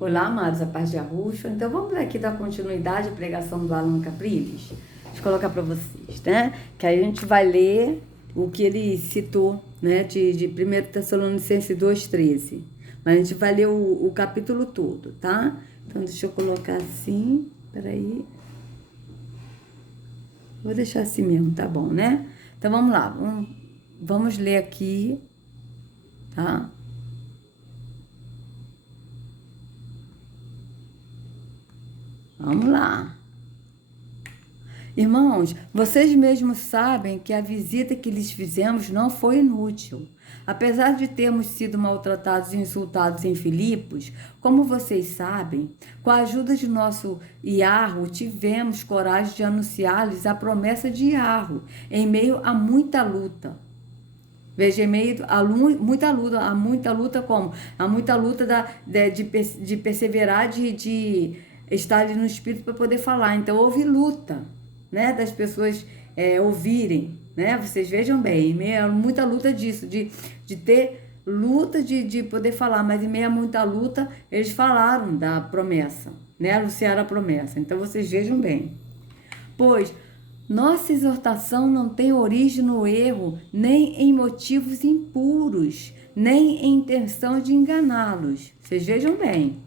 Olá, amados, a paz de Yahushua. Então vamos aqui dar continuidade à pregação do Alan Capriles. Deixa eu colocar para vocês, né? Que aí a gente vai ler o que ele citou, né? De 1 Tessalonicenses 2,13. Mas a gente vai ler o capítulo todo, tá? Então deixa eu colocar assim, peraí. Vou deixar assim mesmo, tá bom, né? Então vamos lá, vamos ler aqui, tá? Vamos lá. Irmãos, vocês mesmos sabem que a visita que lhes fizemos não foi inútil. Apesar de termos sido maltratados e insultados em Filipos, como vocês sabem, com a ajuda de nosso Iarro, tivemos coragem de anunciar-lhes a promessa de Iarro, em meio a muita luta. Veja, em meio a muita luta como? A muita luta de perseverar, de estar ali no Espírito para poder falar. Então, houve luta, né, das pessoas ouvirem, né? Vocês vejam bem, em meio a muita luta disso, de ter luta de poder falar, mas em meio a muita luta, eles falaram da promessa, né? Anunciaram a promessa. Então, vocês vejam bem. Pois nossa exortação não tem origem no erro, nem em motivos impuros, nem em intenção de enganá-los. Vocês vejam bem.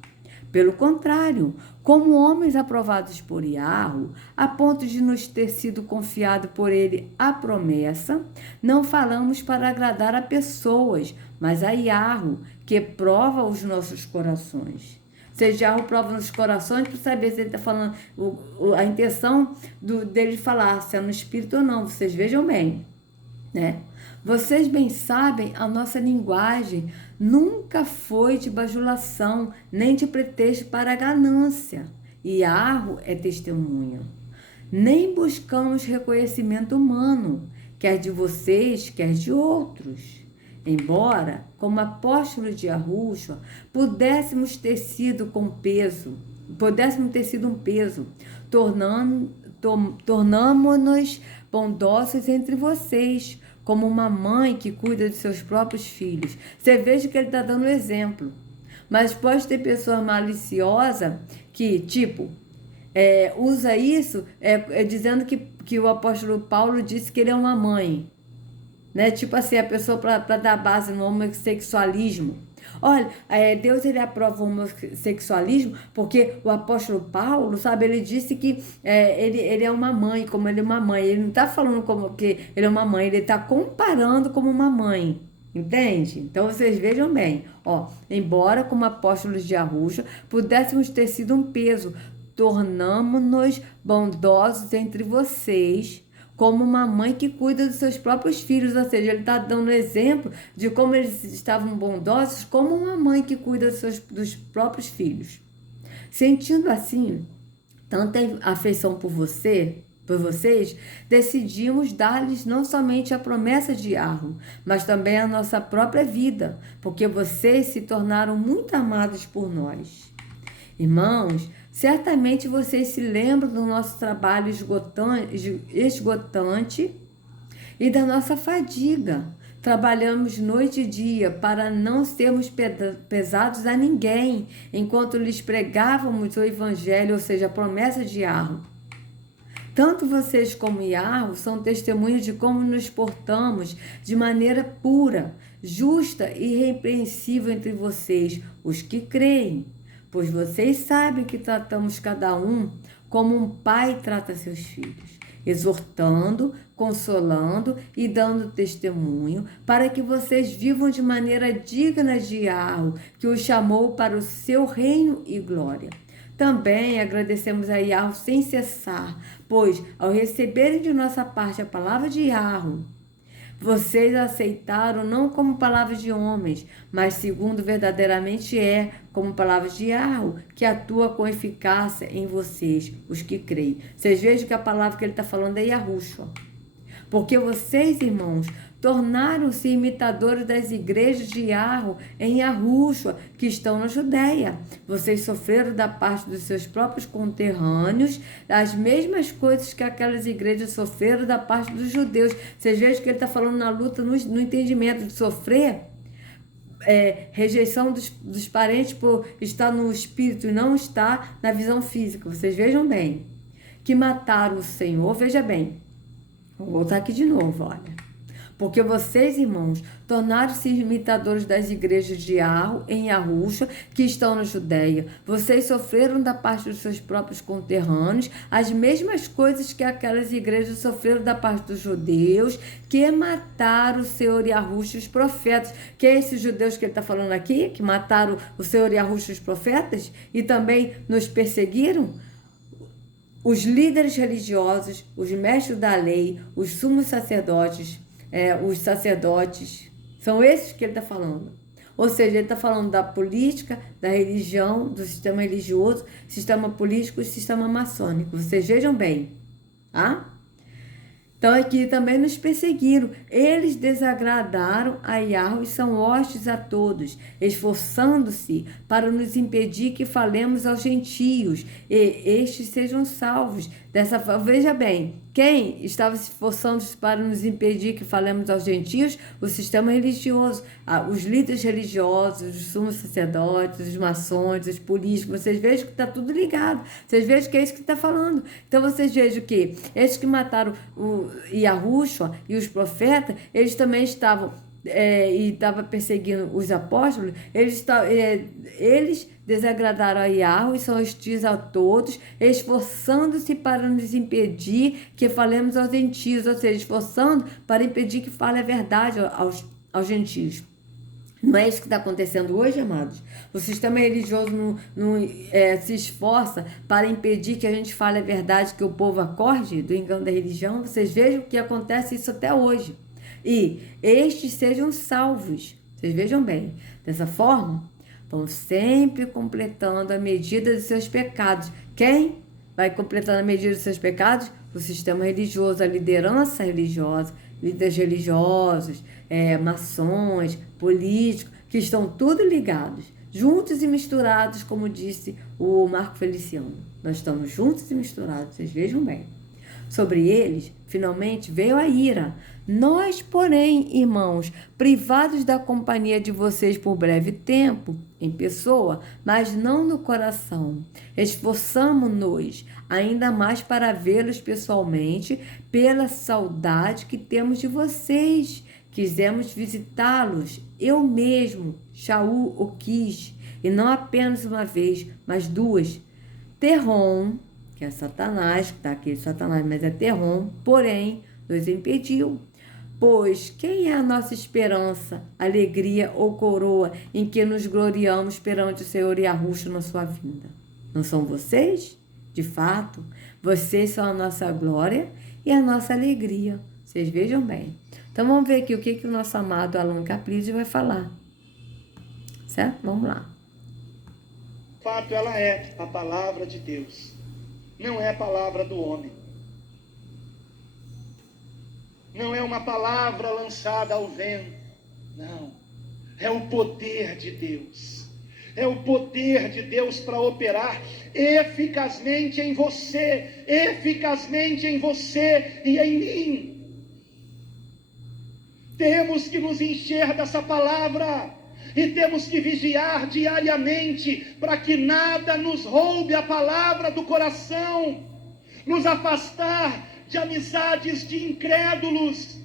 Pelo contrário, como homens aprovados por Iarro, a ponto de nos ter sido confiado por ele a promessa, não falamos para agradar a pessoas, mas a Iarro, que prova os nossos corações. Seja o prova nos corações para saber se ele está falando, a intenção dele falar, se é no espírito ou não. Vocês vejam bem, né? Vocês bem sabem, a nossa linguagem nunca foi de bajulação, nem de pretexto para a ganância. Iarro é testemunha. Nem buscamos reconhecimento humano, quer de vocês, quer de outros. Embora, como apóstolo de Yahushua, pudéssemos ter sido um peso, tornamo-nos bondosos entre vocês, como uma mãe que cuida de seus próprios filhos. Você veja que ele está dando exemplo. Mas pode ter pessoa maliciosa que, usa isso dizendo que o apóstolo Paulo disse que ele é uma mãe. Né? Tipo assim, a pessoa para dar base no homossexualismo. Olha, Deus ele aprova o homossexualismo porque o apóstolo Paulo, sabe, ele disse que ele é uma mãe, como ele é uma mãe. Ele não está falando como que ele é uma mãe, ele está comparando como uma mãe. Entende? Então vocês vejam bem, embora como apóstolos de Yahushua pudéssemos ter sido um peso, tornamo-nos bondosos entre vocês, como uma mãe que cuida dos seus próprios filhos, ou seja, ele está dando exemplo de como eles estavam bondosos, como uma mãe que cuida dos próprios filhos. Sentindo assim tanta afeição por vocês, decidimos dar-lhes não somente a promessa de Iarro, mas também a nossa própria vida, porque vocês se tornaram muito amados por nós. Irmãos, certamente vocês se lembram do nosso trabalho esgotante e da nossa fadiga. Trabalhamos noite e dia para não sermos pesados a ninguém, enquanto lhes pregávamos o evangelho, ou seja, a promessa de Iarro. Tanto vocês como Iarro são testemunhas de como nos portamos de maneira pura, justa e irrepreensível entre vocês, os que creem. Pois vocês sabem que tratamos cada um como um pai trata seus filhos, exortando, consolando e dando testemunho, para que vocês vivam de maneira digna de Iarro, que os chamou para o seu reino e glória. Também agradecemos a Iarro sem cessar, pois, ao receberem de nossa parte a palavra de Iarro, vocês aceitaram não como palavras de homens, mas segundo verdadeiramente como palavras de Iarro, que atua com eficácia em vocês, os que creem. Vocês vejam que a palavra que ele está falando é Yahushua. Porque vocês, irmãos, tornaram-se imitadores das igrejas de Iarro em Yahushua, que estão na Judéia. Vocês sofreram da parte dos seus próprios conterrâneos as mesmas coisas que aquelas igrejas sofreram da parte dos judeus. Vocês vejam que ele está falando na luta, no entendimento de sofrer rejeição dos parentes por estar no espírito e não estar na visão física. Vocês vejam bem. Que mataram o Senhor, veja bem. Vou voltar aqui de novo, olha. Porque vocês, irmãos, tornaram-se imitadores das igrejas de Arro em Arrucha, que estão na Judéia. Vocês sofreram da parte dos seus próprios conterrâneos as mesmas coisas que aquelas igrejas sofreram da parte dos judeus, que mataram o Senhor e Arrucha os profetas. Que é esses judeus que ele está falando aqui, que mataram o Senhor e Arrucha os profetas e também nos perseguiram? Os líderes religiosos, os mestres da lei, os sumos sacerdotes, os sacerdotes, são esses que ele está falando. Ou seja, ele está falando da política, da religião, do sistema religioso, sistema político e sistema maçônico. Vocês vejam bem, tá? Então aqui também nos perseguiram. Eles desagradaram a Yahweh e são hostes a todos, esforçando-se para nos impedir que falemos aos gentios e estes sejam salvos. Veja bem, quem estava se esforçando para nos impedir que falemos aos gentios? O sistema religioso, os líderes religiosos, os sumos sacerdotes, os maçons, os políticos. Vocês vejam que está tudo ligado. Vocês vejam que é isso que está falando. Então vocês vejam que esses que mataram o Yahushua e os profetas, eles também estavam e estavam perseguindo os apóstolos. Eles desagradaram a Yahweh e são hostis a todos, esforçando-se para nos impedir que falemos aos gentios, ou seja, esforçando para impedir que fale a verdade aos gentios. Não é isso que está acontecendo hoje, amados? O sistema religioso não se esforça para impedir que a gente fale a verdade, que o povo acorde do engano da religião. Vocês vejam que acontece isso até hoje. E estes sejam salvos. Vocês vejam bem. Dessa forma, vão sempre completando a medida de seus pecados. Quem vai completando a medida de seus pecados? O sistema religioso, a liderança religiosa, líderes religiosos, maçons, políticos, que estão tudo ligados, juntos e misturados, como disse o Marco Feliciano. Nós estamos juntos e misturados, vocês vejam bem. Sobre eles, finalmente, veio a ira. Nós, porém, irmãos, privados da companhia de vocês por breve tempo, em pessoa, mas não no coração, esforçamo-nos ainda mais para vê-los pessoalmente, pela saudade que temos de vocês. Quisemos visitá-los, eu mesmo, Shaul o quis, e não apenas uma vez, mas duas. Terrom, que é Satanás, que está aqui Satanás, mas é Terrom, porém, nos impediu. Pois quem é a nossa esperança, alegria ou coroa em que nos gloriamos perante o Senhor Yahushua na sua vinda? Não são vocês? De fato, vocês são a nossa glória e a nossa alegria. Vocês vejam bem. Então vamos ver aqui o que o nosso amado Allan Caprizzi vai falar. Certo? Vamos lá. De fato, ela é a palavra de Deus. Não é a palavra do homem. Não é uma palavra lançada ao vento. Não. É o poder de Deus. É o poder de Deus para operar eficazmente em você. Eficazmente em você e em mim. Temos que nos encher dessa palavra. E temos que vigiar diariamente para que nada nos roube a palavra do coração. Nos afastar de amizades de incrédulos,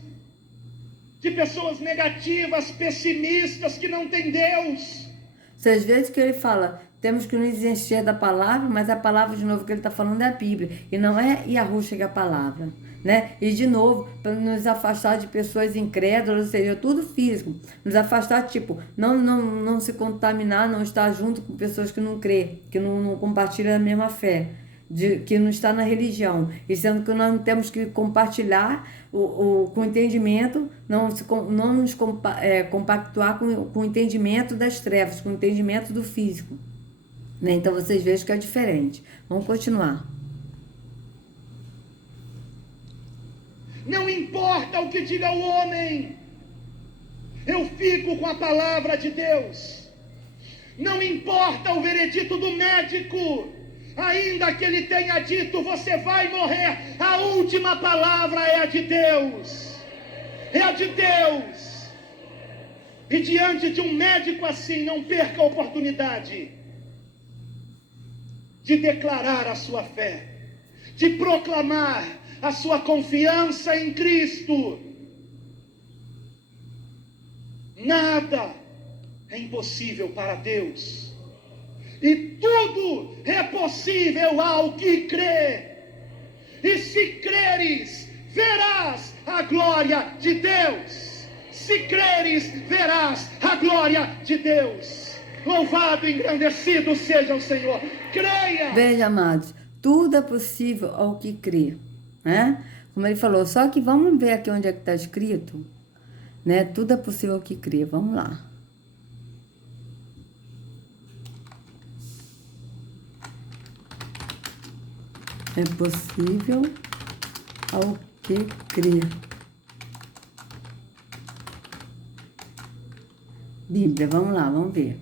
de pessoas negativas, pessimistas, que não têm Deus. Vocês veem que ele fala, temos que nos encher da palavra, mas a palavra de novo que ele está falando é a Bíblia, e não é Yahushua que é a palavra, né? E de novo, para nos afastar de pessoas incrédulas, ou seja, tudo físico, nos afastar, tipo, não se contaminar, não estar junto com pessoas que não crê, que não compartilham a mesma fé, que não está na religião, e sendo que nós temos que compartilhar com o entendimento, não nos compactuar com o entendimento das trevas, com o entendimento do físico, né? Então vocês vejam que é diferente. Vamos continuar. Não importa o que diga o homem, eu fico com a palavra de Deus. Não importa o veredito do médico, ainda que ele tenha dito, você vai morrer, a última palavra é a de Deus. É a de Deus. E diante de um médico assim, não perca a oportunidade de declarar a sua fé, de proclamar a sua confiança em Cristo. Nada é impossível para Deus, e tudo é possível ao que crê. E se creres, verás a glória de Deus. Se creres, verás a glória de Deus. Louvado e engrandecido seja o Senhor. Creia! Veja, amados, tudo é possível ao que crê, né? Como ele falou, só que vamos ver aqui onde é que está escrito, né? Tudo é possível ao que crê. Vamos lá. É possível ao que crê. Bíblia, vamos lá, vamos ver.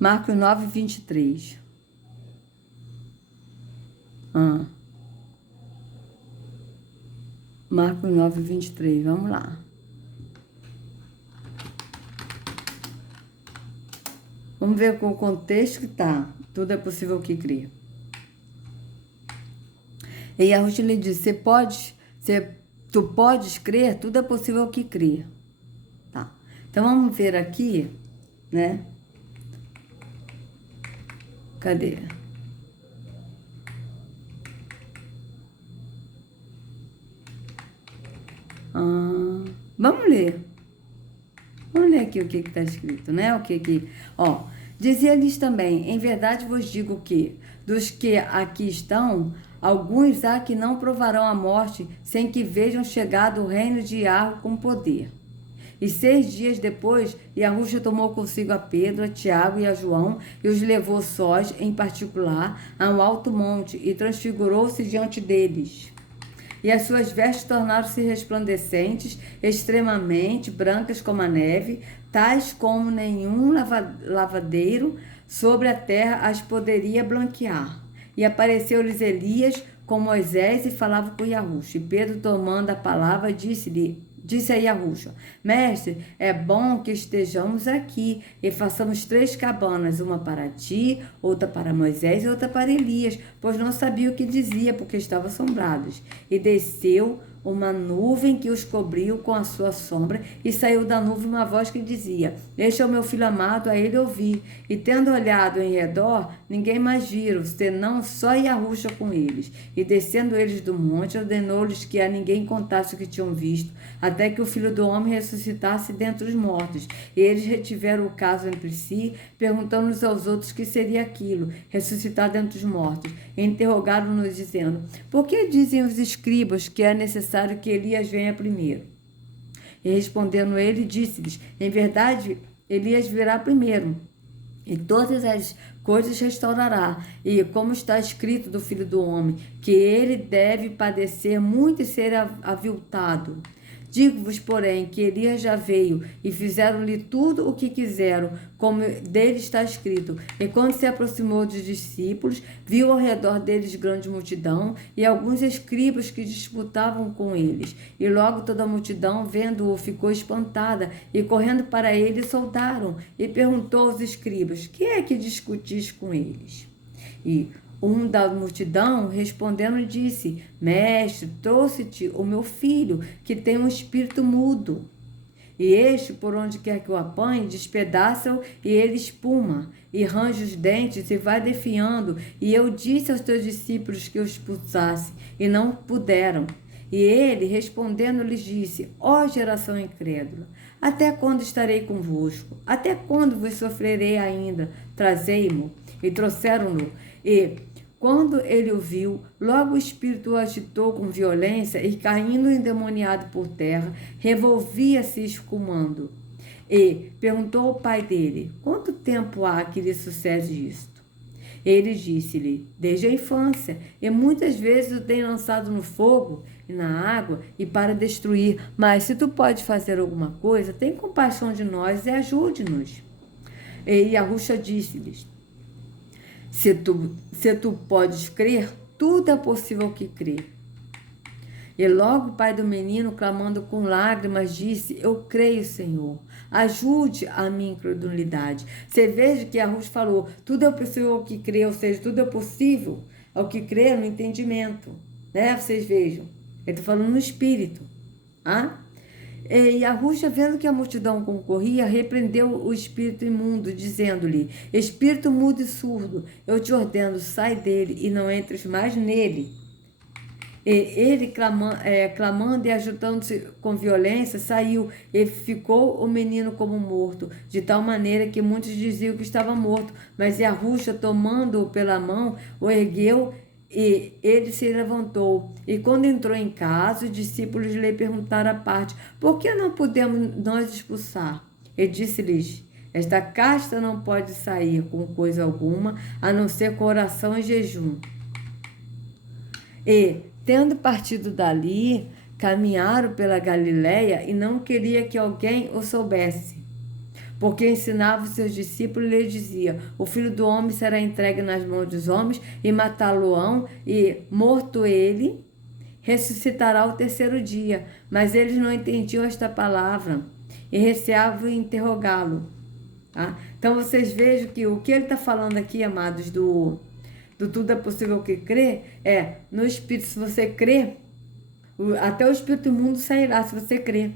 Marcos 9, 23. Marcos 9, 23, vamos lá. Vamos ver com o contexto que está. Tudo é possível que crê. E Yahushua lhe disse, tu podes crer, tudo é possível que crê. Tá. Então vamos ver aqui, né? Cadê? Vamos ler. Vamos ler aqui o que está escrito, né? Ó, dizia-lhes também, em verdade vos digo que, dos que aqui estão, alguns há que não provarão a morte, sem que vejam chegado o reino de Yahweh com poder. E 6 dias depois, Yahushua tomou consigo a Pedro, a Tiago e a João, e os levou sós, em particular, a um alto monte, e transfigurou-se diante deles. E as suas vestes tornaram-se resplandecentes, extremamente brancas como a neve, tais como nenhum lavadeiro sobre a terra as poderia blanquear. E apareceu-lhes Elias com Moisés e falava com Yahushua. E Pedro, tomando a palavra, disse a Yahushua, mestre, é bom que estejamos aqui e façamos 3 cabanas, uma para ti, outra para Moisés e outra para Elias, pois não sabia o que dizia, porque estavam assombrados. E desceu uma nuvem que os cobriu com a sua sombra, e saiu da nuvem uma voz que dizia, este é o meu filho amado, a ele ouvi. E tendo olhado em redor, ninguém mais viram, senão só Yahushua com eles. E descendo eles do monte, ordenou-lhes que a ninguém contasse o que tinham visto, até que o Filho do Homem ressuscitasse dentre os mortos. E eles retiveram o caso entre si, perguntando uns aos outros que seria aquilo, ressuscitar dentre os mortos. E interrogaram-nos, dizendo, por que dizem os escribas que é necessário que Elias venha primeiro? E respondendo ele, disse-lhes, em verdade, Elias virá primeiro, e todas as coisas restaurará. E como está escrito do Filho do Homem, que ele deve padecer muito e ser aviltado. Digo-vos, porém, que Elias já veio, e fizeram-lhe tudo o que quiseram, como dele está escrito. E quando se aproximou dos discípulos, viu ao redor deles grande multidão, e alguns escribas que disputavam com eles. E logo toda a multidão, vendo-o, ficou espantada, e correndo para ele, soltaram, e perguntou aos escribas, que é que discutis com eles? E um da multidão, respondendo, disse, mestre, trouxe-te o meu filho, que tem um espírito mudo. E este, por onde quer que o apanhe, despedaça-o e ele espuma, e range os dentes e vai defiando. E eu disse aos teus discípulos que o expulsasse, e não puderam. E ele, respondendo, lhes disse, ó geração incrédula, até quando estarei convosco? Até quando vos sofrerei ainda? Trazei-mo. E trouxeram-no. E quando ele o viu, logo o espírito o agitou com violência e, caindo endemoniado por terra, revolvia-se escumando. E perguntou ao pai dele, quanto tempo há que lhe sucede isto? Ele disse-lhe, desde a infância, e muitas vezes o tem lançado no fogo e na água e para destruir. Mas se tu pode fazer alguma coisa, tem compaixão de nós e ajude-nos. E Yahushua disse-lhes, se tu podes crer, tudo é possível que crê. E logo o pai do menino, clamando com lágrimas, disse: Eu creio, Senhor, ajude a minha incredulidade. Você veja que a Ruth falou: tudo é possível ao que crê, ou seja, tudo é possível ao que crê no entendimento, né? Vocês vejam, ele está falando no espírito, ah? E a Ruth, vendo que a multidão concorria, repreendeu o espírito imundo, dizendo-lhe: Espírito mudo e surdo, eu te ordeno, sai dele e não entres mais nele. E ele, clamando e ajudando-se com violência, saiu e ficou o menino como morto, de tal maneira que muitos diziam que estava morto. Mas a Ruth, tomando-o pela mão, o ergueu e ele se levantou. E quando entrou em casa, os discípulos lhe perguntaram à parte: Por que não podemos nós expulsar? Ele disse-lhes: Esta casta não pode sair com coisa alguma, a não ser com oração e jejum. E, tendo partido dali, caminharam pela Galiléia e não queria que alguém o soubesse, porque ensinava os seus discípulos e lhes dizia: O filho do homem será entregue nas mãos dos homens e matá-lo-ão, e, morto ele, ressuscitará ao terceiro dia. Mas eles não entendiam esta palavra e receavam interrogá-lo. Tá? Então vocês vejam que o que ele está falando aqui, amados, do tudo é possível que crê, no Espírito. Se você crê, até o Espírito imundo sairá, se você crê,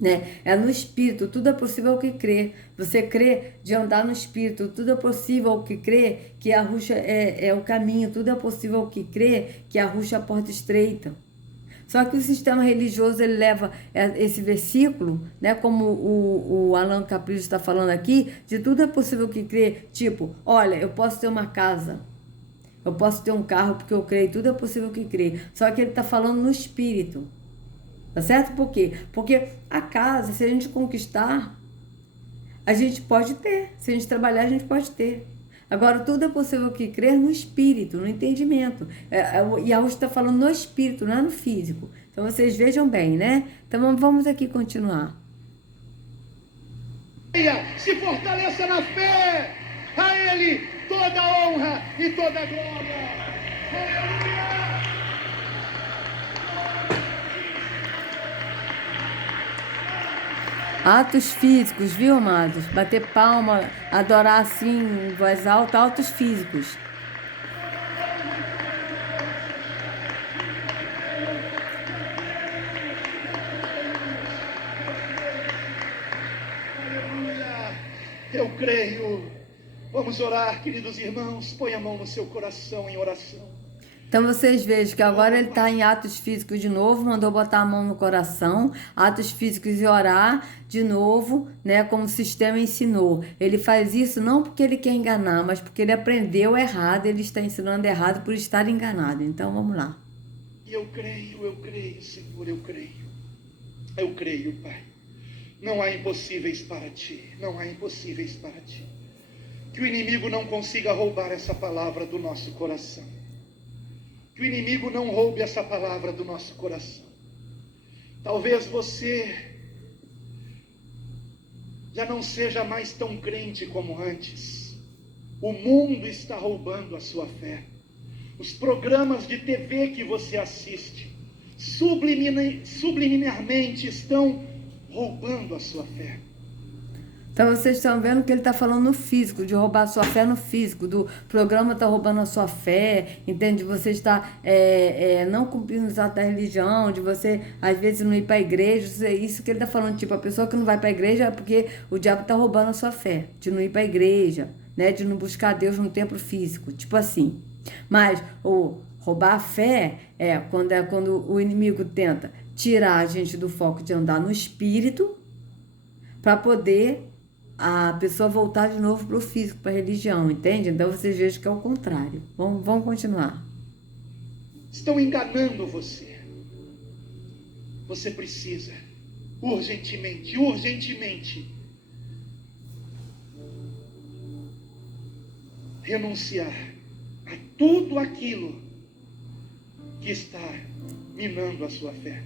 né? É no Espírito, tudo é possível ao que crê. Você crê de andar no Espírito, tudo é possível ao que crê, que a Ruxa é o caminho, tudo é possível ao que crê, que a Ruxa é a porta estreita. Só que o sistema religioso, ele leva esse versículo, né, como o Alan Caprillo está falando aqui, de tudo é possível que crê, tipo, olha, eu posso ter uma casa, eu posso ter um carro porque eu creio, tudo é possível que crê. Só que ele está falando no espírito. Tá certo? Por quê? Porque a casa, se a gente conquistar, a gente pode ter. Se a gente trabalhar, a gente pode ter. Agora, tudo é possível que crer no espírito, no entendimento. E a Ruth está falando no espírito, não é no físico. Então, vocês vejam bem, né? Então, vamos aqui continuar. Se fortaleça na fé. A Ele toda a honra e toda a glória. Aleluia! Atos físicos, viu, amados? Bater palma, adorar assim, em voz alta, atos físicos. Aleluia! Eu creio. Vamos orar, queridos irmãos. Põe a mão no seu coração em oração. Então vocês vejam que agora ele está em atos físicos de novo, mandou botar a mão no coração, atos físicos e orar de novo, né, como o sistema ensinou. Ele faz isso não porque ele quer enganar, mas porque ele aprendeu errado, ele está ensinando errado por estar enganado. Então vamos lá. E eu creio, Senhor, eu creio. Eu creio, Pai. Não há impossíveis para Ti, não há impossíveis para Ti. Que o inimigo não consiga roubar essa palavra do nosso coração. Que o inimigo não roube essa palavra do nosso coração. Talvez você já não seja mais tão crente como antes. O mundo está roubando a sua fé. Os programas de TV que você assiste, subliminarmente estão roubando a sua fé. Então vocês estão vendo que ele está falando no físico, de roubar a sua fé no físico, do programa está roubando a sua fé, entende? Você está não cumprindo os atos da religião, de você às vezes não ir para a igreja, isso que ele está falando, tipo, a pessoa que não vai para a igreja é porque o diabo está roubando a sua fé, de não ir para a igreja, né? De não buscar Deus no templo físico, tipo assim. Mas o roubar a fé é quando o inimigo tenta tirar a gente do foco de andar no espírito para poder a pessoa voltar de novo para o físico, para a religião, entende? Então vocês vejam que é o contrário. Vamos continuar. Estão enganando você. Você precisa, urgentemente, renunciar a tudo aquilo que está minando a sua fé.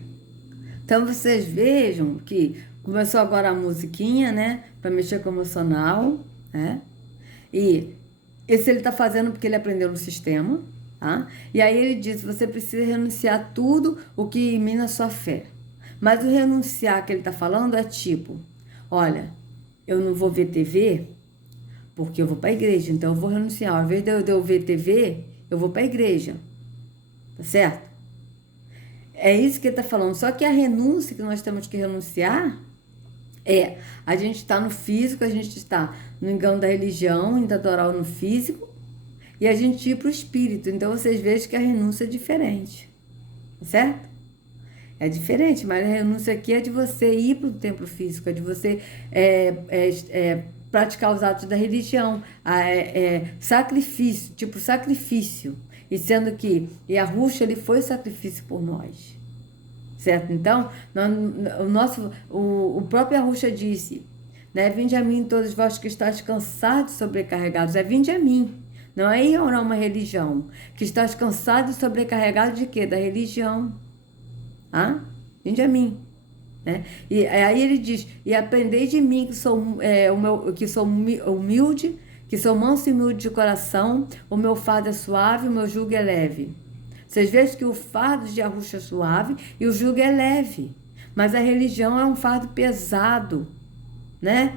Então vocês vejam que começou agora a musiquinha, né? Para mexer com o emocional, né? E esse ele está fazendo porque ele aprendeu no sistema, Tá? E aí ele diz, você precisa renunciar a tudo o que mina a sua fé. Mas o renunciar que ele está falando é tipo, olha, eu não vou ver TV porque eu vou para a igreja, então eu vou renunciar. Ao invés de eu ver TV, eu vou para a igreja. Tá certo? É isso que ele está falando. Só que a renúncia que nós temos que renunciar é a gente está no físico, a gente está no engano da religião, indo adorar no físico, e a gente ir para o espírito. Então vocês vejam que a renúncia é diferente. Tá certo? É diferente, mas a renúncia aqui é de você ir para o templo físico, é de você praticar os atos da religião, sacrifício, tipo sacrifício. E sendo que Yahushua, ele foi sacrifício por nós. Certo? Então, o próprio Yahushua disse, né? Vinde a mim todos vós que estáis cansados e sobrecarregados. Vinde a mim. Não é ir orar uma religião. Que estás cansado e sobrecarregado de quê? Da religião. Ah? Vinde a mim. Né? E aí ele diz, e aprendei de mim que sou humilde, que sou manso e humilde de coração, o meu fardo é suave, o meu jugo é leve. Vocês vejam que o fardo de Yahushua é suave e o jugo é leve. Mas a religião é um fardo pesado. Né?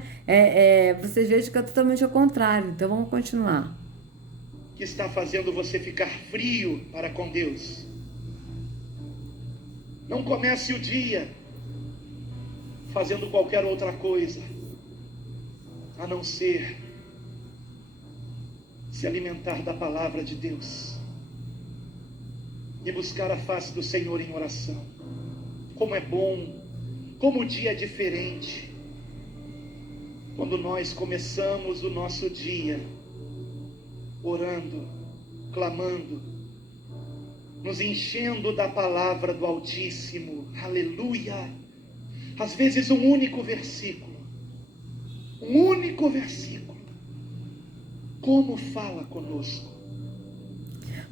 Vocês vejam que é totalmente ao contrário. Então vamos continuar. Que está fazendo você ficar frio para com Deus. Não comece o dia fazendo qualquer outra coisa, a não ser se alimentar da palavra de Deus e buscar a face do Senhor em oração. Como é bom, como o dia é diferente quando nós começamos o nosso dia orando, clamando, nos enchendo da palavra do Altíssimo. Aleluia! Às vezes um único versículo, como fala conosco.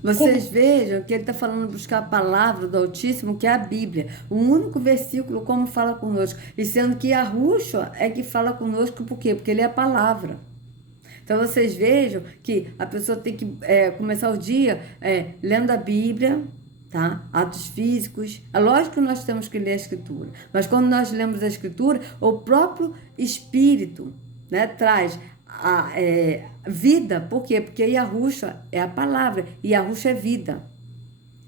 Vocês vejam que ele está falando buscar a palavra do Altíssimo, que é a Bíblia. O único versículo como fala conosco. E sendo que Yahushua é que fala conosco, por quê? Porque ele é a palavra. Então vocês vejam que a pessoa tem que começar o dia lendo a Bíblia, tá? Atos físicos. É lógico que nós temos que ler a Escritura, mas quando nós lemos a Escritura, o próprio Espírito, né, traz a vida. Por quê? Porque Yahushua é a palavra e Yahushua é vida.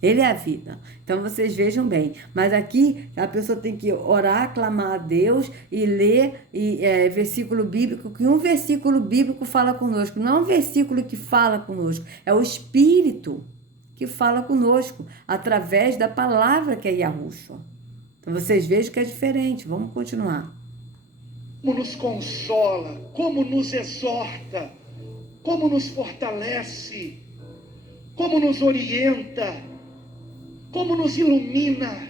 Ele é a vida. Então vocês vejam bem. Mas aqui a pessoa tem que orar, clamar a Deus e ler versículo bíblico, que um versículo bíblico fala conosco. Não é um versículo que fala conosco, é o Espírito que fala conosco, através da palavra que é Yahushua. Então vocês vejam que é diferente. Vamos continuar. Como nos consola, como nos exorta, como nos fortalece, como nos orienta, como nos ilumina.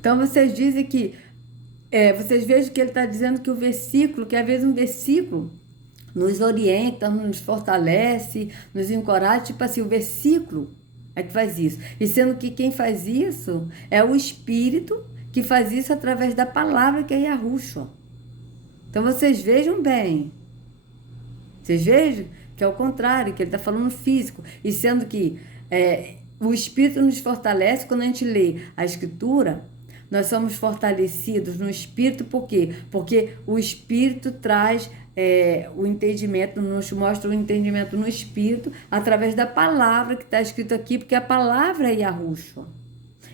Então vocês dizem que, vocês vejam que ele está dizendo que o versículo, que às vezes um versículo nos orienta, nos fortalece, nos encoraja, tipo assim, o versículo é que faz isso. E sendo que quem faz isso é o Espírito, que faz isso através da palavra que é Yahushua. Então vocês vejam bem. Vocês vejam que é o contrário, que ele está falando físico. E sendo que o Espírito nos fortalece quando a gente lê a Escritura, nós somos fortalecidos no Espírito, por quê? Porque o Espírito traz o entendimento, nos mostra o entendimento no Espírito, através da palavra que está escrito aqui, porque a palavra é Yahushua.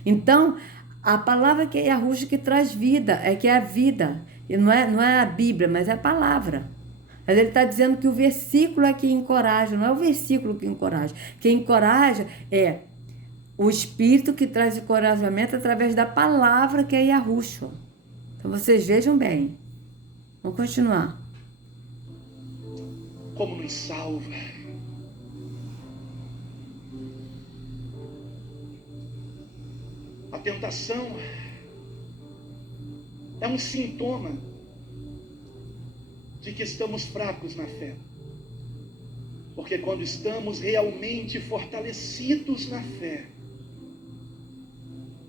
Então, a palavra que é Yahushua que traz vida, que é a vida. E não é a Bíblia, mas é a palavra. Mas ele está dizendo que o versículo é que encoraja, não é o versículo que encoraja. Quem encoraja é o Espírito que traz encorajamento através da palavra que é Yahushua. Então vocês vejam bem. Vamos continuar. Como nos salva. A tentação é um sintoma de que estamos fracos na fé. Porque quando estamos realmente fortalecidos na fé,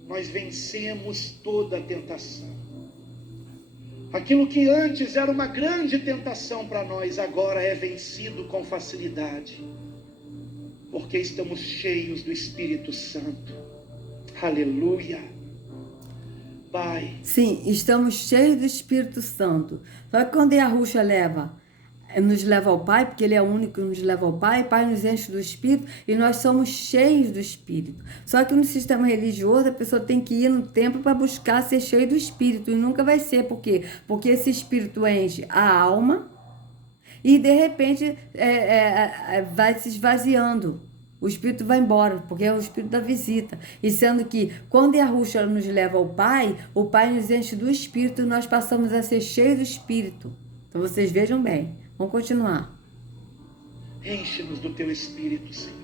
nós vencemos toda a tentação. Aquilo que antes era uma grande tentação para nós, agora é vencido com facilidade. porque estamos cheios do Espírito Santo. Aleluia. Pai. Sim, estamos cheios do Espírito Santo. Só que quando Yahushua nos leva ao Pai, porque Ele é o único que nos leva ao Pai, o Pai nos enche do Espírito e nós somos cheios do Espírito. Só que no sistema religioso a pessoa tem que ir no templo para buscar ser cheio do Espírito e nunca vai ser. Por quê? Porque esse Espírito enche a alma e de repente vai se esvaziando. O Espírito vai embora, porque é o Espírito da visita. E sendo que, quando Yahushua nos leva ao Pai, o Pai nos enche do Espírito e nós passamos a ser cheios do Espírito. Então, vocês vejam bem. Vamos continuar. Enche-nos do Teu Espírito, Senhor.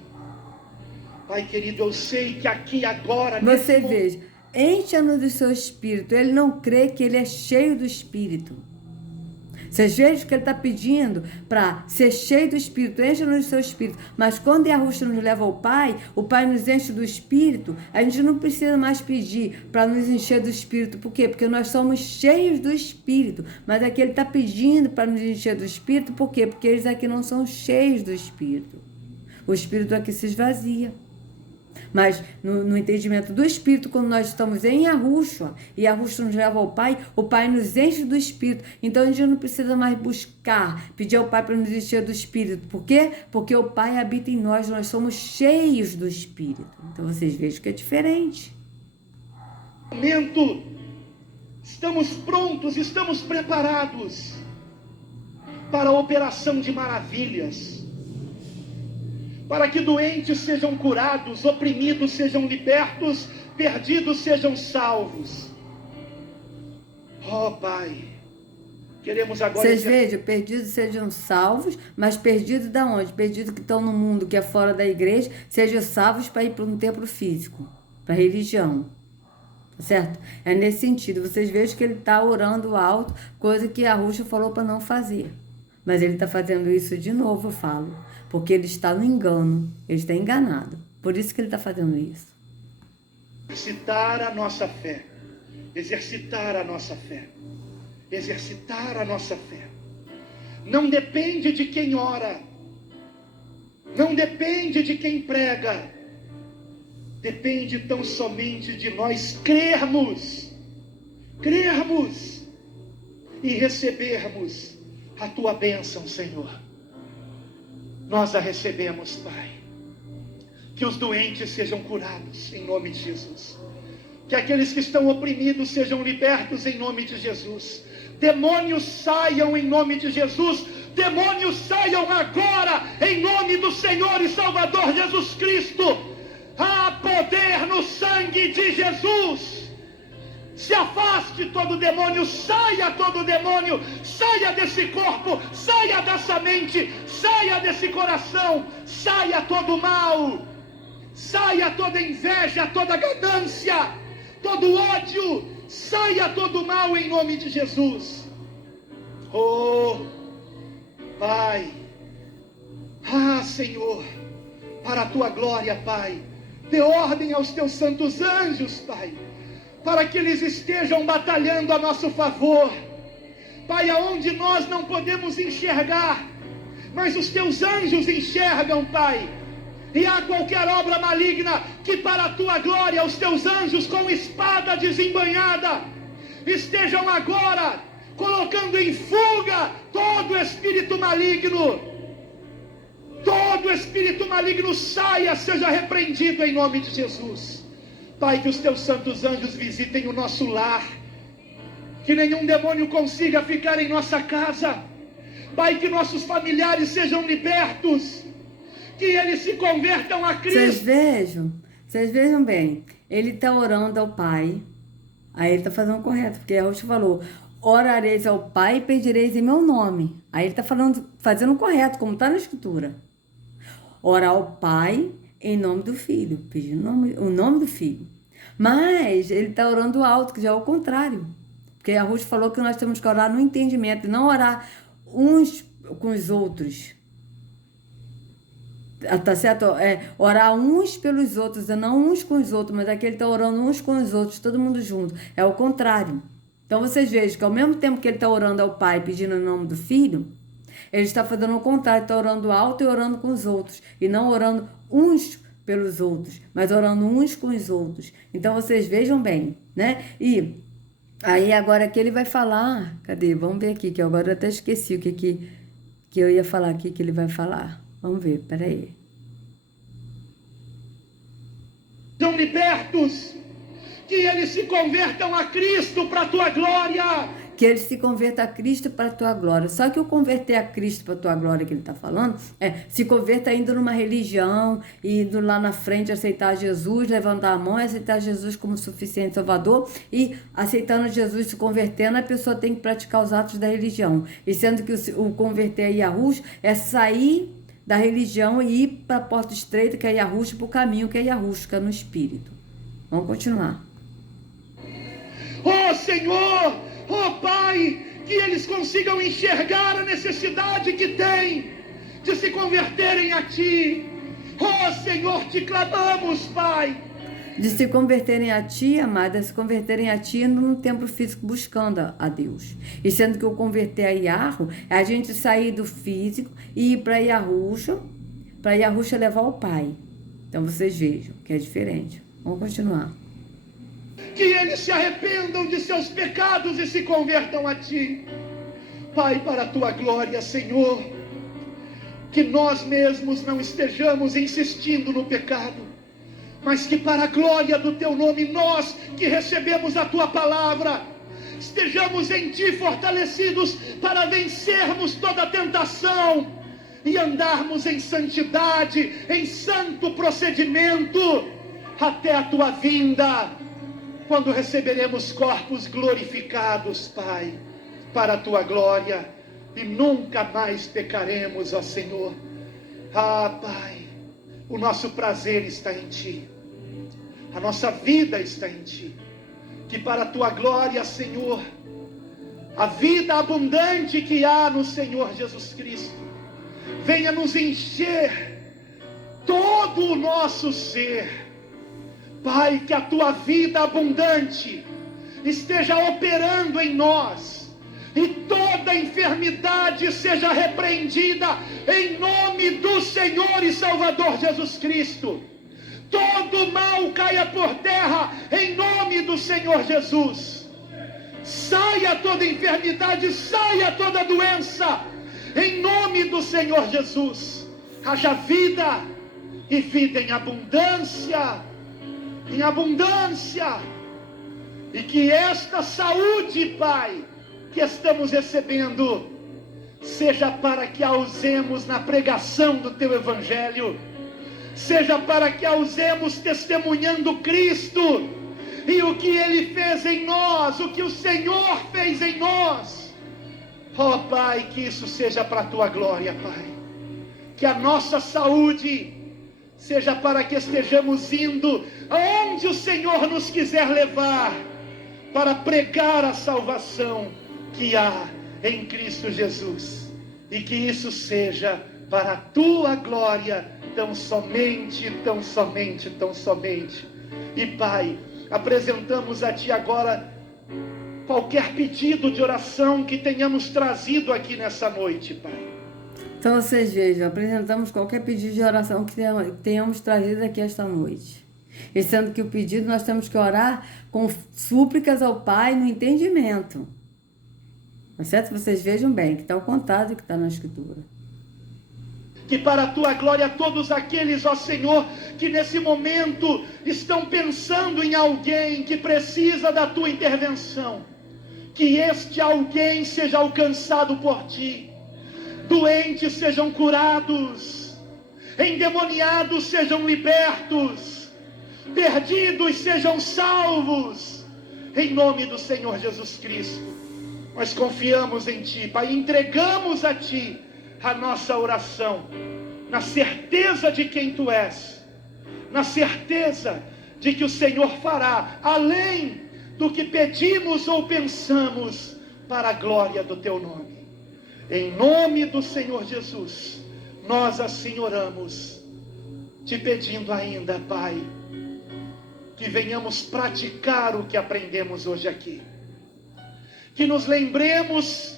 Pai querido, eu sei que aqui agora... Você veja, encha-nos do Seu Espírito. Ele não crê que ele é cheio do Espírito. Vocês vejam que ele está pedindo para ser cheio do Espírito, encha-nos do seu Espírito. Mas quando Yahushua nos leva ao Pai, o Pai nos enche do Espírito, a gente não precisa mais pedir para nos encher do Espírito. Por quê? Porque nós somos cheios do Espírito. Mas aqui ele está pedindo para nos encher do Espírito, por quê? Porque eles aqui não são cheios do Espírito. O Espírito aqui se esvazia. Mas no entendimento do Espírito, quando nós estamos em Yahushua, e Yahushua nos leva ao Pai, o Pai nos enche do Espírito. Então a gente não precisa mais buscar, pedir ao Pai para nos encher do Espírito. Por quê? Porque o Pai habita em nós somos cheios do Espírito. Então vocês vejam que é diferente. Momento, estamos prontos, estamos preparados para a operação de maravilhas. Para que doentes sejam curados, oprimidos sejam libertos, perdidos sejam salvos. Oh, Pai, queremos agora... Vocês vejam, perdidos sejam salvos, mas perdidos da onde? Perdidos que estão no mundo, que é fora da igreja, sejam salvos para ir para um templo físico, para a religião. Certo? É nesse sentido. Vocês vejam que ele está orando alto, coisa que Yahushua falou para não fazer. Mas ele está fazendo isso de novo, eu falo. Porque ele está no engano. Ele está enganado. Por isso que ele está fazendo isso. Exercitar a nossa fé. Exercitar a nossa fé. Exercitar a nossa fé. Não depende de quem ora. Não depende de quem prega. Depende tão somente de nós crermos. Crermos. E recebermos a tua bênção, Senhor. Nós a recebemos, Pai. Que os doentes sejam curados, em nome de Jesus. Que aqueles que estão oprimidos sejam libertos, em nome de Jesus. Demônios saiam, em nome de Jesus. Demônios saiam agora, em nome do Senhor e Salvador Jesus Cristo. Há poder no sangue de Jesus. Se afaste todo demônio, saia todo demônio, saia desse corpo, saia dessa mente, saia desse coração, saia todo mal, saia toda inveja, toda ganância, todo ódio, saia todo mal em nome de Jesus. Oh, Pai, Senhor, para a tua glória, Pai, dê ordem aos teus santos anjos, Pai, para que eles estejam batalhando a nosso favor. Pai, aonde nós não podemos enxergar, mas os teus anjos enxergam, Pai. E há qualquer obra maligna que para a tua glória os teus anjos com espada desembanhada estejam agora colocando em fuga todo espírito maligno. Todo espírito maligno saia, seja repreendido em nome de Jesus. Pai, que os teus santos anjos visitem o nosso lar, que nenhum demônio consiga ficar em nossa casa. Pai, que nossos familiares sejam libertos, que eles se convertam a Cristo. Vocês vejam bem, ele está orando ao Pai, aí ele está fazendo o correto, porque Yahushua falou, orareis ao Pai e pedireis em meu nome. Aí ele está fazendo o correto, como está na Escritura. Orar ao Pai em nome do Filho, pedindo o nome do Filho. Mas ele está orando alto, que já é o contrário. Porque Yahushua falou que nós temos que orar no entendimento, e não orar uns com os outros. Tá certo? Orar uns pelos outros, não uns com os outros, mas aqui ele está orando uns com os outros, todo mundo junto. É o contrário. Então vocês vejam que ao mesmo tempo que ele está orando ao Pai, pedindo o nome do Filho, Ele está fazendo o contrário, está orando alto e orando com os outros, e não orando uns pelos outros, mas orando uns com os outros. Então vocês vejam bem, né? E aí agora aqui ele vai falar, cadê? Vamos ver aqui, que agora eu até esqueci o que eu ia falar aqui, que ele vai falar. Vamos ver, peraí. São libertos, que eles se convertam a Cristo para a tua glória. Que ele se converta a Cristo para a tua glória. Só que o converter a Cristo para a tua glória que ele está falando, se converta indo numa religião, indo lá na frente aceitar Jesus, levantar a mão e aceitar Jesus como suficiente Salvador, e aceitando Jesus, se convertendo, a pessoa tem que praticar os atos da religião. E sendo que o converter a Yahushua é sair da religião e ir para a porta estreita, que é Yahushua, para o caminho, que é Yahushua, que é no Espírito. Vamos continuar. Oh Senhor! Oh Pai, que eles consigam enxergar a necessidade que têm de se converterem a Ti. Oh Senhor, te clamamos, Pai. De se converterem a Ti, amada, se converterem a Ti no templo físico buscando a Deus. E sendo que o converter a Yahu é a gente sair do físico e ir para Yahushua levar o Pai. Então vocês vejam que é diferente. Vamos continuar. Que eles se arrependam de seus pecados e se convertam a Ti. Pai, para a Tua glória, Senhor, que nós mesmos não estejamos insistindo no pecado, mas que para a glória do Teu nome, nós que recebemos a Tua palavra, estejamos em Ti fortalecidos para vencermos toda tentação e andarmos em santidade, em santo procedimento, até a Tua vinda, quando receberemos corpos glorificados, Pai, para a Tua glória, e nunca mais pecaremos, ó Senhor. Ah, Pai, o nosso prazer está em Ti, a nossa vida está em Ti, que para a Tua glória, Senhor, a vida abundante que há no Senhor Jesus Cristo, venha nos encher todo o nosso ser. Pai, que a Tua vida abundante esteja operando em nós, e toda enfermidade seja repreendida em nome do Senhor e Salvador Jesus Cristo. Todo mal caia por terra em nome do Senhor Jesus. Saia toda enfermidade, saia toda doença em nome do Senhor Jesus. Haja vida, e vida em abundância, e que esta saúde, Pai, que estamos recebendo, seja para que a usemos na pregação do Teu Evangelho, seja para que a usemos testemunhando Cristo, e o que Ele fez em nós, o que o Senhor fez em nós. Ó Pai, que isso seja para a Tua glória, Pai, que a nossa saúde seja para que estejamos indo aonde o Senhor nos quiser levar, para pregar a salvação que há em Cristo Jesus, e que isso seja para a Tua glória, tão somente. E Pai, apresentamos a Ti agora qualquer pedido de oração que tenhamos trazido aqui nessa noite, Pai. Então vocês vejam, apresentamos qualquer pedido de oração que tenhamos trazido aqui esta noite. E sendo que o pedido nós temos que orar com súplicas ao Pai no entendimento. Tá certo? Vocês vejam bem, que está o contado que está na Escritura. Que para a Tua glória todos aqueles, ó Senhor, que nesse momento estão pensando em alguém que precisa da Tua intervenção, que este alguém seja alcançado por Ti, doentes sejam curados, endemoniados sejam libertos, perdidos sejam salvos, em nome do Senhor Jesus Cristo. Nós confiamos em Ti, Pai, entregamos a Ti a nossa oração, na certeza de quem Tu és, na certeza de que o Senhor fará além do que pedimos ou pensamos, para a glória do Teu nome. Em nome do Senhor Jesus, nós assim oramos, Te pedindo ainda, Pai, que venhamos praticar o que aprendemos hoje aqui, que nos lembremos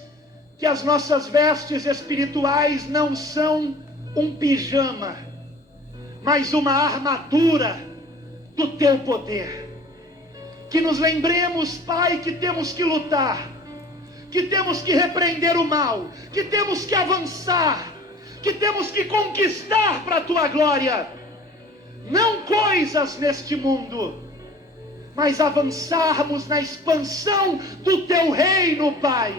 que as nossas vestes espirituais não são um pijama, mas uma armadura do teu poder. Que nos lembremos, Pai, que temos que lutar, que temos que repreender o mal, que temos que avançar, que temos que conquistar para a tua glória. Não coisas neste mundo, mas avançarmos na expansão do teu reino, Pai,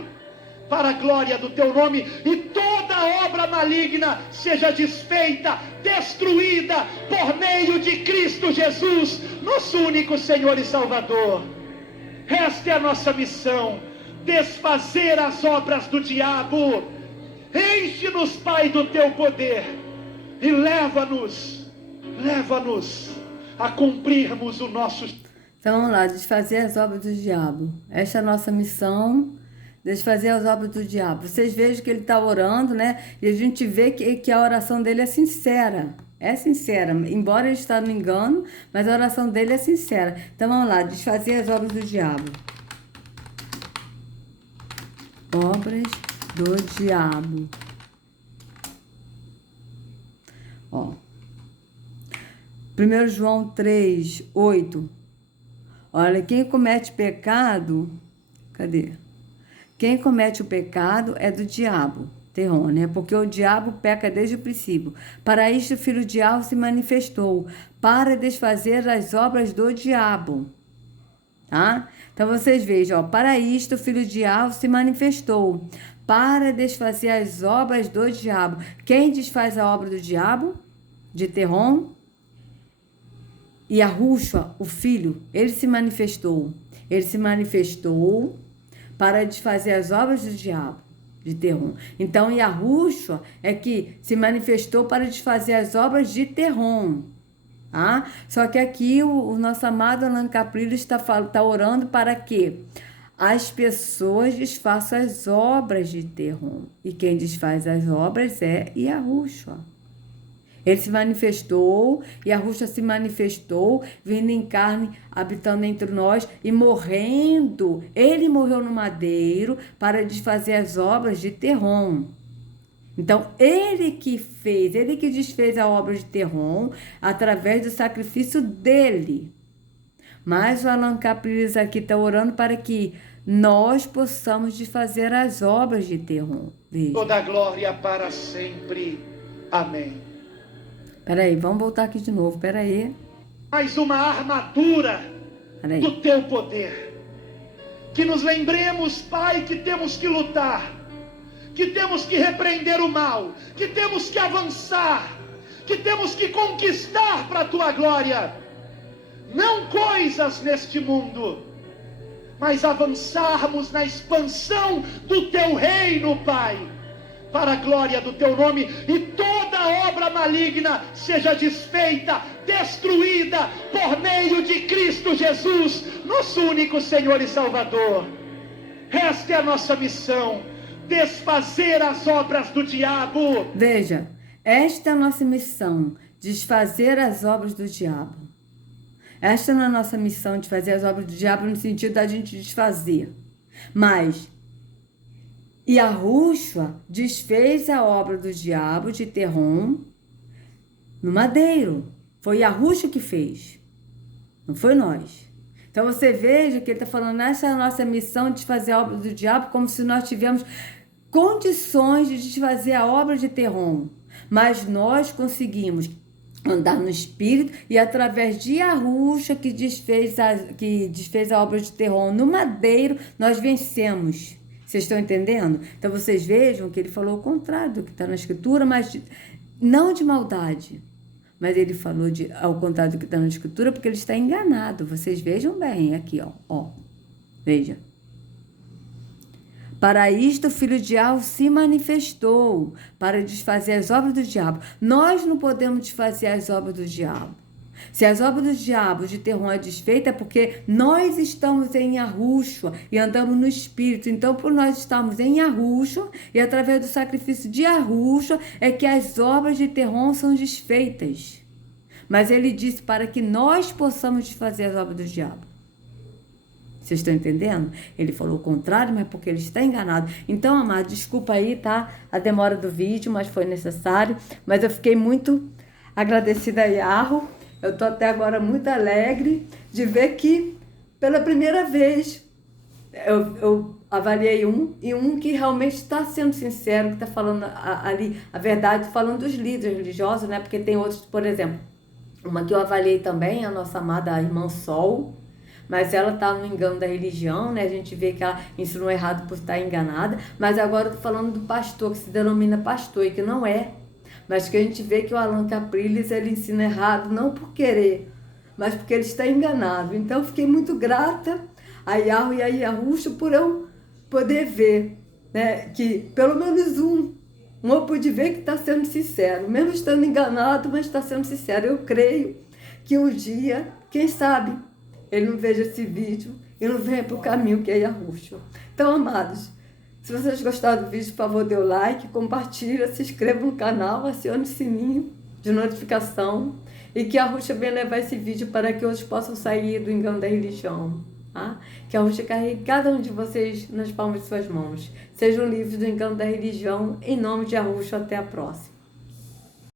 para a glória do teu nome, e toda obra maligna seja desfeita, destruída por meio de Cristo Jesus, nosso único Senhor e Salvador. Esta é a nossa missão: desfazer as obras do diabo. Enche-nos, Pai, do teu poder e leva-nos a cumprirmos o nosso... Então vamos lá, desfazer as obras do diabo. Esta é a nossa missão, desfazer as obras do diabo. Vocês vejam que ele está orando, né? E a gente vê que a oração dele é sincera. É sincera, embora ele esteja no engano, mas a oração dele é sincera. Então vamos lá, desfazer as obras do diabo. Obras do diabo. Ó. 1 João 3, 8. Olha, quem comete pecado... Cadê? Quem comete o pecado é do diabo, Terron, né? Porque o diabo peca desde o princípio. Para isto o filho do diabo se manifestou, para desfazer as obras do diabo. Tá? Então vocês vejam, ó, para isto o filho do diabo se manifestou, para desfazer as obras do diabo. Quem desfaz a obra do diabo? De Terron. E Yahushua, o filho, ele se manifestou. Ele se manifestou para desfazer as obras do diabo, de Terron. Então, Yahushua é que se manifestou para desfazer as obras de Terron. Tá? Só que aqui o nosso amado Allan Caprillo está orando para que as pessoas desfaçam as obras de Terron. E quem desfaz as obras é Yahushua. Ele se manifestou, Yahushua se manifestou, vindo em carne, habitando entre nós e morrendo. Ele morreu no madeiro para desfazer as obras de Terron. Então, ele que desfez a obra de Terron através do sacrifício dele. Mas o Allan Caprillo aqui está orando para que nós possamos desfazer as obras de Terron. Veja. Toda a glória para sempre. Amém. Peraí, vamos voltar aqui de novo, peraí. Mais uma armadura do teu poder. Que nos lembremos, Pai, que temos que lutar, que temos que repreender o mal, que temos que avançar, que temos que conquistar para a tua glória. Não coisas neste mundo, mas avançarmos na expansão do teu reino, Pai, para a glória do teu nome, e toda obra maligna seja desfeita, destruída por meio de Cristo Jesus, nosso único Senhor e Salvador. Esta é a nossa missão: desfazer as obras do diabo. Veja, esta é a nossa missão: desfazer as obras do diabo. Esta não é a nossa missão, de fazer as obras do diabo no sentido da gente desfazer, mas Yahushua desfez a obra do diabo de Terron no madeiro. Foi Yahushua que fez, não foi nós. Então você veja que ele está falando, essa é a nossa missão, de desfazer a obra do diabo, como se nós tivéssemos condições de desfazer a obra de Terron. Mas nós conseguimos andar no Espírito, e através de Yahushua, que desfez a obra de Terron no madeiro, nós vencemos. Vocês estão entendendo? Então vocês vejam que ele falou o contrário do que está na Escritura, mas não de maldade. Mas ele falou ao contrário do que está na Escritura, porque ele está enganado. Vocês vejam bem aqui, ó. Veja. Para isto o filho do diabo se manifestou, para desfazer as obras do diabo. Nós não podemos desfazer as obras do diabo. Se as obras do diabo de Terron é desfeita, é porque nós estamos em Yahushua e andamos no Espírito. Então, por nós estarmos em Yahushua e através do sacrifício de Yahushua, é que as obras de Terron são desfeitas. Mas ele disse para que nós possamos desfazer as obras do diabo. Vocês estão entendendo? Ele falou o contrário, mas porque ele está enganado. Então, amado, desculpa aí, tá? A demora do vídeo, mas foi necessário. Mas eu fiquei muito agradecida a Yahweh. Eu tô até agora muito alegre de ver que, pela primeira vez, eu avaliei um que realmente está sendo sincero, que está falando ali a verdade, falando dos líderes religiosos, né? Porque tem outros, por exemplo, uma que eu avaliei também, a nossa amada irmã Sol, mas ela está no engano da religião, né? A gente vê que ela ensinou errado por estar enganada, mas agora eu tô falando do pastor, que se denomina pastor e que não é, mas que a gente vê que o Alan Capriles, ele ensina errado, não por querer, mas porque ele está enganado. Então eu fiquei muito grata a Yahweh e a Yahushua por eu poder ver, né, que pelo menos eu pude ver que está sendo sincero, mesmo estando enganado, mas está sendo sincero. Eu creio que um dia, quem sabe, ele não veja esse vídeo e não venha para o caminho que é Yahushua. Então, amados, se vocês gostaram do vídeo, por favor, dê o like, compartilha, se inscreva no canal, acione o sininho de notificação e que Yahushua venha levar esse vídeo para que outros possam sair do engano da religião. Tá? Que Yahushua carregue cada um de vocês nas palmas de suas mãos. Sejam livres do engano da religião, em nome de Yahushua. Até a próxima.